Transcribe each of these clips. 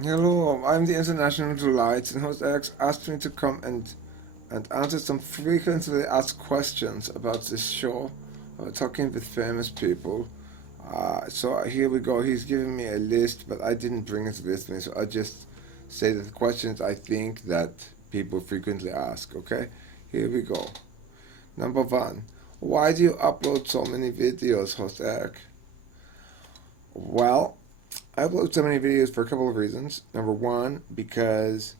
Hello, I'm the International Delight, and host Alex asked me to come and answer some frequently asked questions about this show, talking with famous people. So here we go. He's giving me a list, but I didn't bring it with me, so I just say the questions I think that people frequently ask. Okay, here we go. Number one, why do you upload so many videos, host Eric? Well, I upload so many videos for a couple of reasons. Number one, because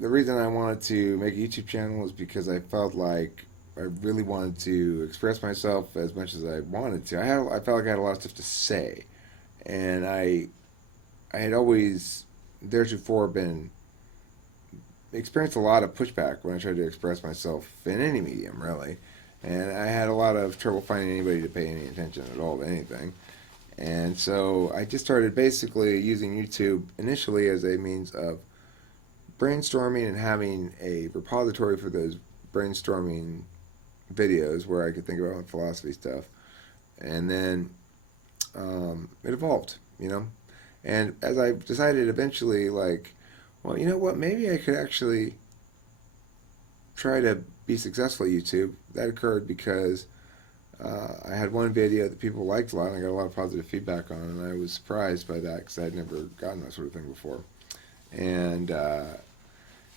the reason I wanted to make a YouTube channel is because I felt like I really wanted to express myself as much as I wanted to. I felt like I had a lot of stuff to say, and I had always theretofore been experienced a lot of pushback when I tried to express myself in any medium, really, and I had a lot of trouble finding anybody to pay any attention at all to anything. And so I just started basically using YouTube initially as a means of brainstorming and having a repository for those brainstorming videos where I could think about my philosophy stuff. And then it evolved, you know. And as I decided eventually, like, well, you know what? Maybe I could actually try to be successful at YouTube. That occurred because I had one video that people liked a lot, and I got a lot of positive feedback on, and I was surprised by that because I had never gotten that sort of thing before. And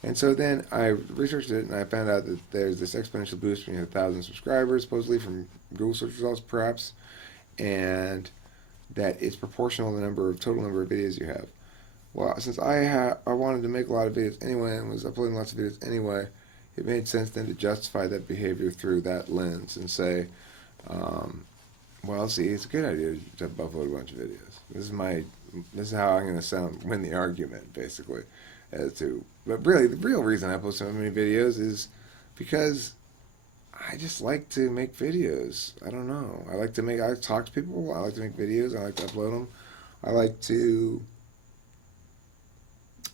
and so then I researched it, and I found out that there's this exponential boost when you have 1,000 subscribers, supposedly from Google search results, perhaps, and that it's proportional to the total number of videos you have. Well, since I wanted to make a lot of videos anyway and was uploading lots of videos anyway, it made sense then to justify that behavior through that lens and say, um, well, see, it's a good idea to upload a bunch of videos. This is how I'm going to win the argument, basically, as to. But really, the real reason I post so many videos is because I just like to make videos. I don't know. I talk to people. I like to make videos. I like to upload them. I like to.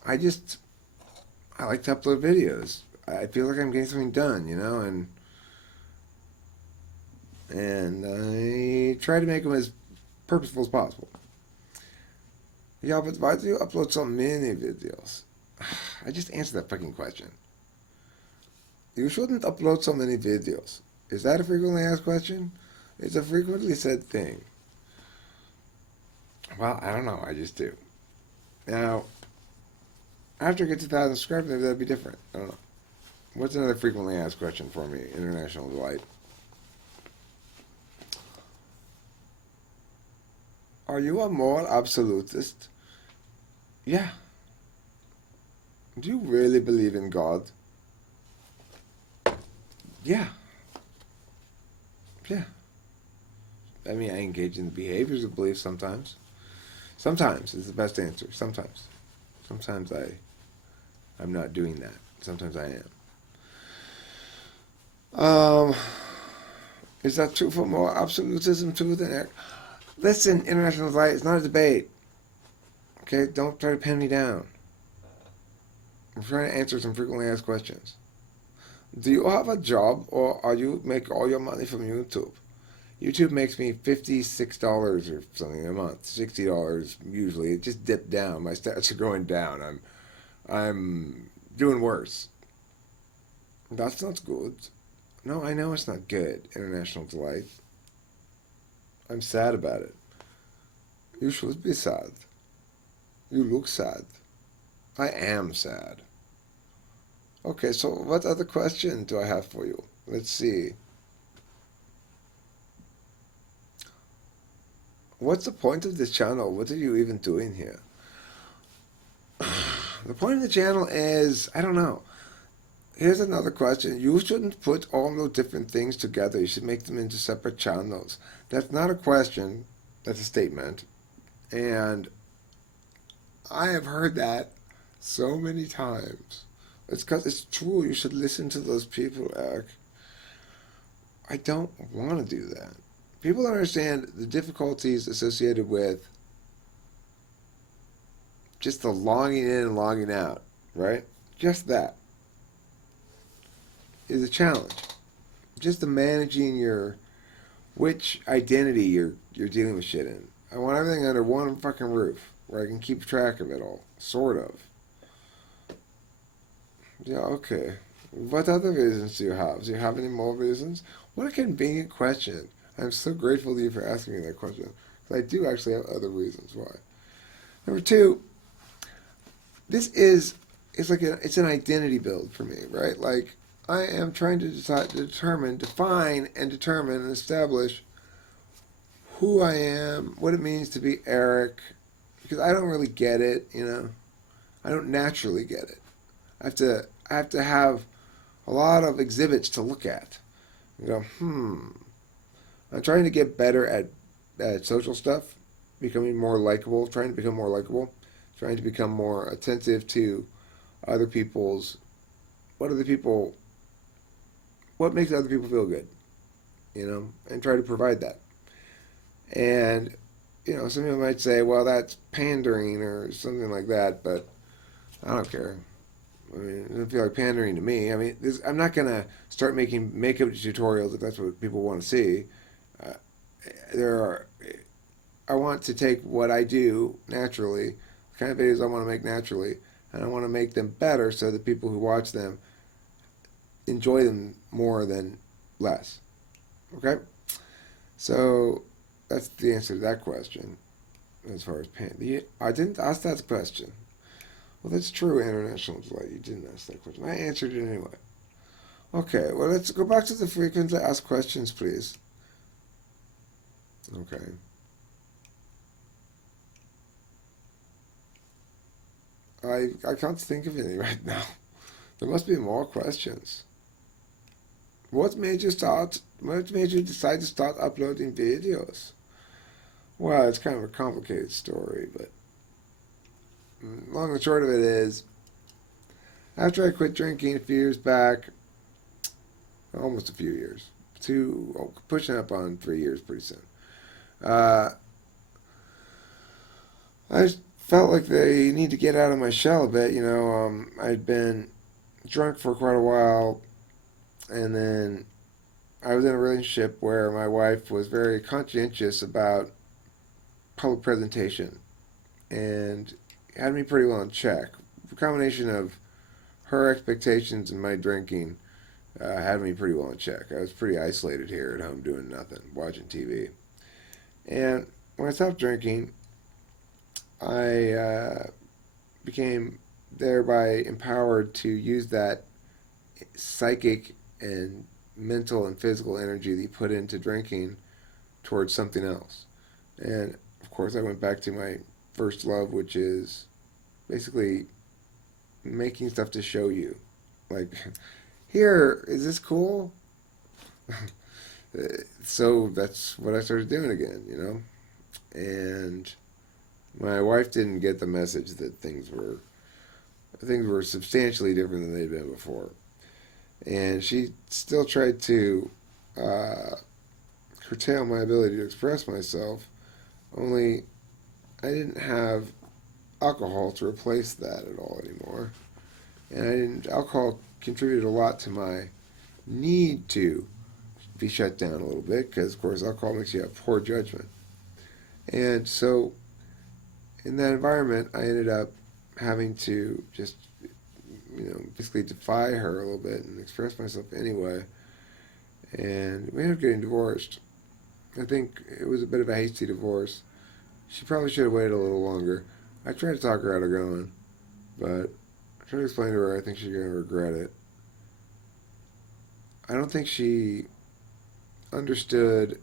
I just. I like to upload videos. I feel like I'm getting something done, you know, and I try to make them as purposeful as possible. Yeah, but why do you upload so many videos? I just answered that fucking question. You shouldn't upload so many videos. Is that a frequently asked question? It's a frequently said thing. Well, I don't know. I just do. Now, after I get to 1,000 subscribers, maybe that'd be different. I don't know. What's another frequently asked question for me? International Delight. Are you a moral absolutist? Yeah. Do you really believe in God? Yeah. Yeah. I mean, I engage in the behaviors of belief sometimes. Sometimes is the best answer. Sometimes. Sometimes I'm not doing that. Sometimes I am. Is that true for more absolutism too than it? Listen, International Light, it's not a debate. Okay, don't try to pin me down. I'm trying to answer some frequently asked questions. Do you have a job or are you make all your money from YouTube? YouTube makes me $56 or something a month, $60 usually. It just dipped down. My stats are going down. I'm doing worse. That's not good. No, I know it's not good, International Delight. I'm sad about it. You should be sad. You look sad. I am sad. Okay, so what other question do I have for you? Let's see. What's the point of this channel? What are you even doing here? The point of the channel is, I don't know. Here's another question. You shouldn't put all those different things together. You should make them into separate channels. That's not a question. That's a statement. And I have heard that so many times. It's because it's true. You should listen to those people, Eric. I don't want to do that. People don't understand the difficulties associated with just the logging in and logging out, right? Just that is a challenge. Just the managing your which identity you're dealing with shit in. I want everything under one fucking roof. where I can keep track of it all, sort of. Yeah, okay. What other reasons do you have? Do you have any more reasons? What a convenient question. I'm so grateful to you for asking me that question. Because I do actually have other reasons why. Number two, this is it's an identity build for me, right? Like I am trying to define and determine and establish who I am, what it means to be Eric, because I don't really get it, you know. I don't naturally get it. I have to have a lot of exhibits to look at. You go, I'm trying to get better at social stuff, becoming more likable, trying to become more likable, trying to become more attentive to other people's what other people what makes other people feel good, you know, and try to provide that. And you know, some people might say, well, that's pandering or something like that, but I don't care. I mean, it doesn't feel like pandering to me. I mean, I'm not gonna start making makeup tutorials if that's what people want to see. Uh, there are, I want to take what I do naturally, the kind of videos I want to make naturally, and I want to make them better so that people who watch them enjoy them more than less. Okay, so that's the answer to that question. As far as I didn't ask that question. Well, that's true, International Delight. You didn't ask that question. I answered it anyway. Okay, well, let's go back to the frequently asked questions, please. Okay. I can't think of any right now. There must be more questions. What made you start? What made you decide to start uploading videos? Well, it's kind of a complicated story, but long and short of it is, after I quit drinking a few years back, almost a few years, pushing up on 3 years pretty soon. Uh, I felt like they need to get out of my shell a bit. You know, I'd been drunk for quite a while, and then I was in a relationship where my wife was very conscientious about public presentation and had me pretty well in check. A combination of her expectations and my drinking had me pretty well in check. I was pretty isolated here at home doing nothing, watching TV. And when I stopped drinking, I became thereby empowered to use that psychic and mental and physical energy that you put into drinking towards something else. And of course, I went back to my first love, which is basically making stuff to show you. Like, here, is this cool? So that's what I started doing again, you know? And my wife didn't get the message that things were substantially different than they'd been before. And she still tried to uh, curtail my ability to express myself, only I didn't have alcohol to replace that at all anymore. And alcohol contributed a lot to my need to be shut down a little bit because, of course, alcohol makes you have poor judgment. And so, in that environment, I ended up having to just, you know, basically defy her a little bit and express myself anyway. And we ended up getting divorced. I think it was a bit of a hasty divorce. She probably should have waited a little longer. I tried to talk her out of going, but I tried to explain to her I think she's going to regret it. I don't think she understood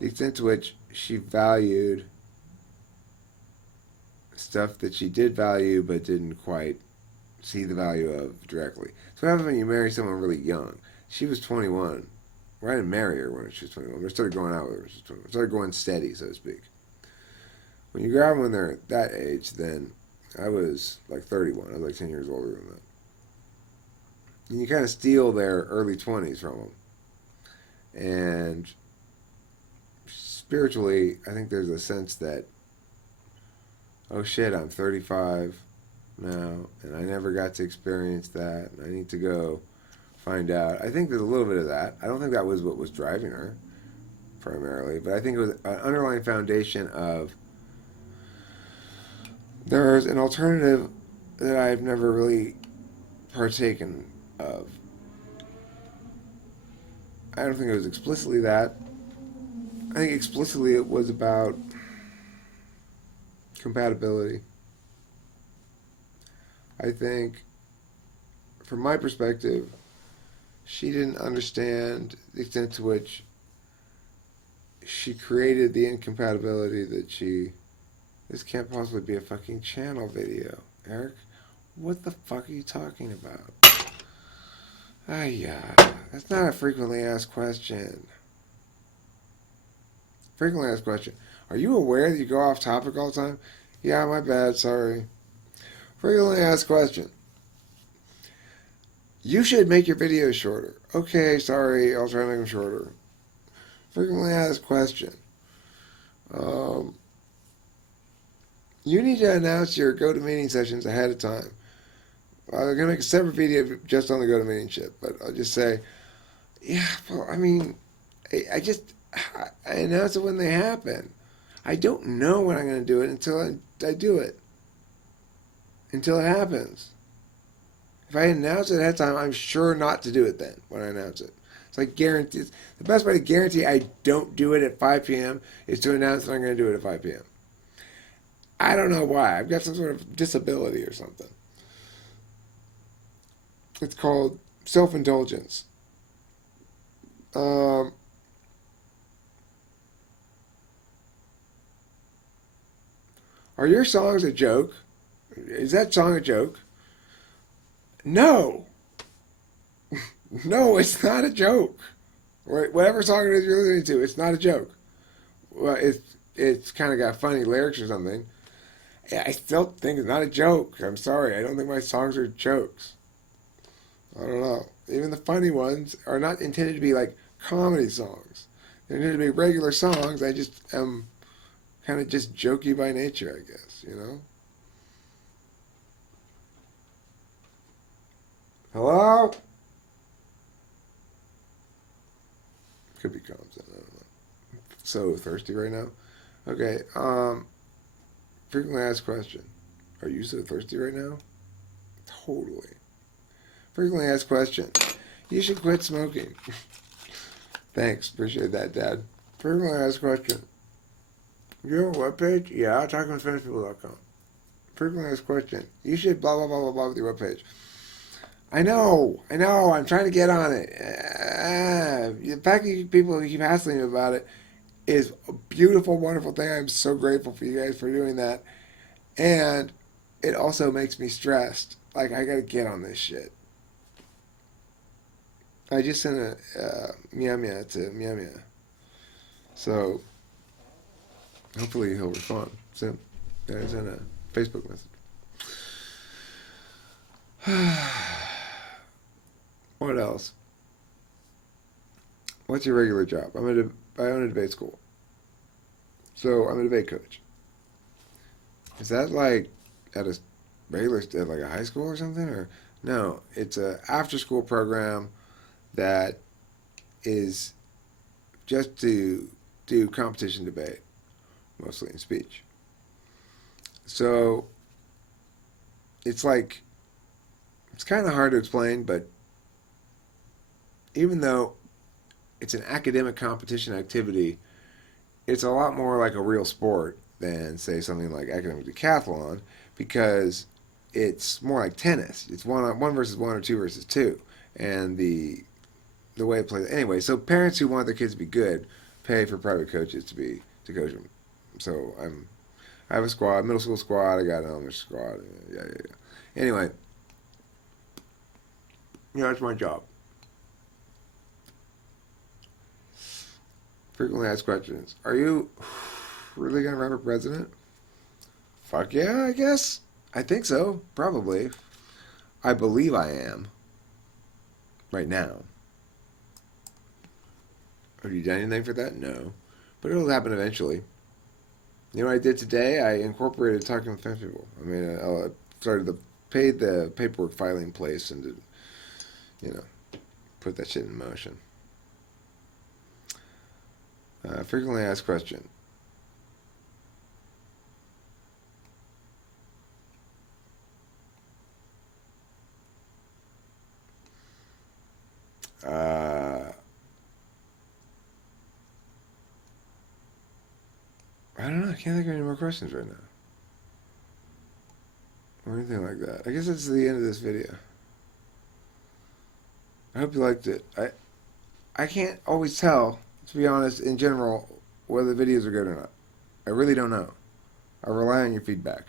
the extent to which she valued stuff that she did value but didn't quite see the value of directly. So what happens when you marry someone really young? She was 21. Well, I didn't marry her when she was 21. I started going out with her when she was 21. I started going steady, so to speak. When you grab them when they're that age, then I was like 31. I was like 10 years older than that. And you kind of steal their early 20s from them. And spiritually, I think there's a sense that, oh shit, I'm 35 now, and I never got to experience that, and I need to go find out. I think there's a little bit of that. I don't think that was what was driving her primarily, but I think it was an underlying foundation of There's an alternative that I've never really partaken of. I don't think it was explicitly that. I think explicitly it was about compatibility. I think, from my perspective, she didn't understand the extent to which she created the incompatibility that she. This can't possibly be a fucking channel video, Eric. What the fuck are you talking about? Ah, yeah. That's not a frequently asked question. Frequently asked question. Are you aware that you go off topic all the time? Yeah, my bad. Sorry. Frequently asked question. You should make your videos shorter. Okay, sorry. I'll try to make them shorter. Frequently asked question. Um, you need to announce your GoToMeeting sessions ahead of time. I'm going to make a separate video just on the GoToMeeting shit, but I'll just say, yeah, well, I mean, I announce it when they happen. I don't know when I'm going to do it until I do it. Until it happens. If I announce it ahead of time, I'm sure not to do it then when I announce it. So I guarantee, the best way to guarantee I don't do it at 5 p.m. is to announce that I'm going to do it at 5 p.m. I don't know why. I've got some sort of disability or something. It's called self-indulgence. Um, are your songs a joke? Is that song a joke? No. No, it's not a joke. Whatever song it is you're listening to, it's not a joke. Well, it's kind of got funny lyrics or something. I still think it's not a joke. I'm sorry. I don't think my songs are jokes. I don't know. Even the funny ones are not intended to be like comedy songs. They're intended to be regular songs. I just am kind of just jokey by nature, I guess, you know? Hello? Could be comms. I don't know. So thirsty right now. Okay. Frequently asked question. Are you so thirsty right now? Totally. Frequently asked question. You should quit smoking. Thanks. Appreciate that, Dad. Frequently asked question. You have a webpage? Yeah, talkingwithfinishpeople.com. Frequently asked question. You should blah, blah, blah, blah, blah with your webpage. I know. I'm trying to get on it. The fact that people keep hassling me about it is a beautiful, wonderful thing. I'm so grateful for you guys for doing that. And it also makes me stressed. Like, I gotta get on this shit. I just sent a meow meow to meow meow. So, hopefully he'll respond soon. I sent a Facebook message. What else? What's your regular job? I own a debate school. So, I'm a debate coach. Is that like at a regular, at like a high school or something? Or no, it's a after school program that is just to do competition debate, mostly in speech. So it's like, it's kind of hard to explain, but even though it's an academic competition activity, it's a lot more like a real sport than, say, something like academic decathlon, because it's more like tennis. It's one versus one or two versus two, and the way it plays. Anyway, so parents who want their kids to be good pay for private coaches to coach them. So I have a squad, middle school squad. I got an elementary squad. Yeah. Anyway, that's my job. Frequently asked questions. Are you really gonna run for president? Fuck yeah, I guess. I think so. Probably. I believe I am. Right now. Have you done anything for that? No. But it'll happen eventually. You know what I did today? I incorporated talking with French people. I mean, I started paid the paperwork filing place and to, you know, put that shit in motion. Frequently asked question. I don't know. I can't think of any more questions right now. Or anything like that. I guess that's the end of this video. I hope you liked it. I can't always tell, to be honest, in general, whether the videos are good or not. I really don't know. I rely on your feedback.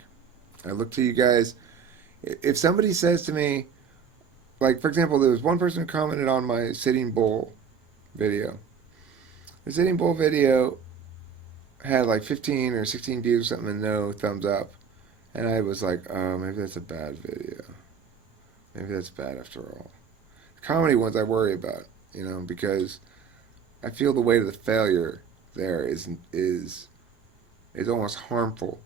I look to you guys. If somebody says to me, like, for example, there was one person who commented on my sitting bull video. The sitting bull video had like 15 or 16 views, something, and no thumbs up. And I was like, oh, maybe that's a bad video. Maybe that's bad after all. The comedy ones I worry about, because I feel the weight of the failure there is almost harmful,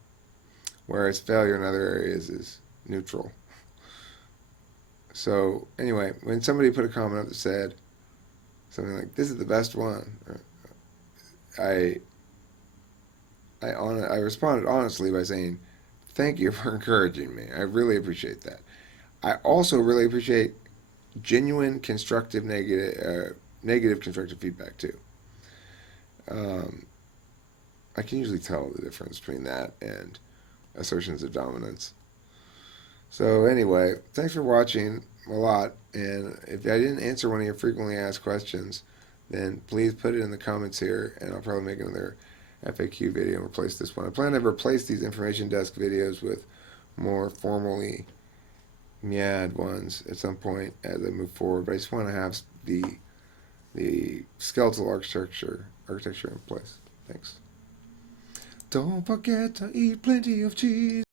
whereas failure in other areas is neutral. So anyway, when somebody put a comment up that said something like, "This is the best one," I I responded honestly by saying, "Thank you for encouraging me. I really appreciate that." I also really appreciate genuine negative constructive feedback too. Um, I can usually tell the difference between that and assertions of dominance. So anyway, thanks for watching a lot. And if I didn't answer one of your frequently asked questions, then please put it in the comments here, and I'll probably make another FAQ video and replace this one. I plan to replace these information desk videos with more formally mead ones at some point as I move forward. But I just want to have the skeletal architecture in place. Thanks. Don't forget to eat plenty of cheese.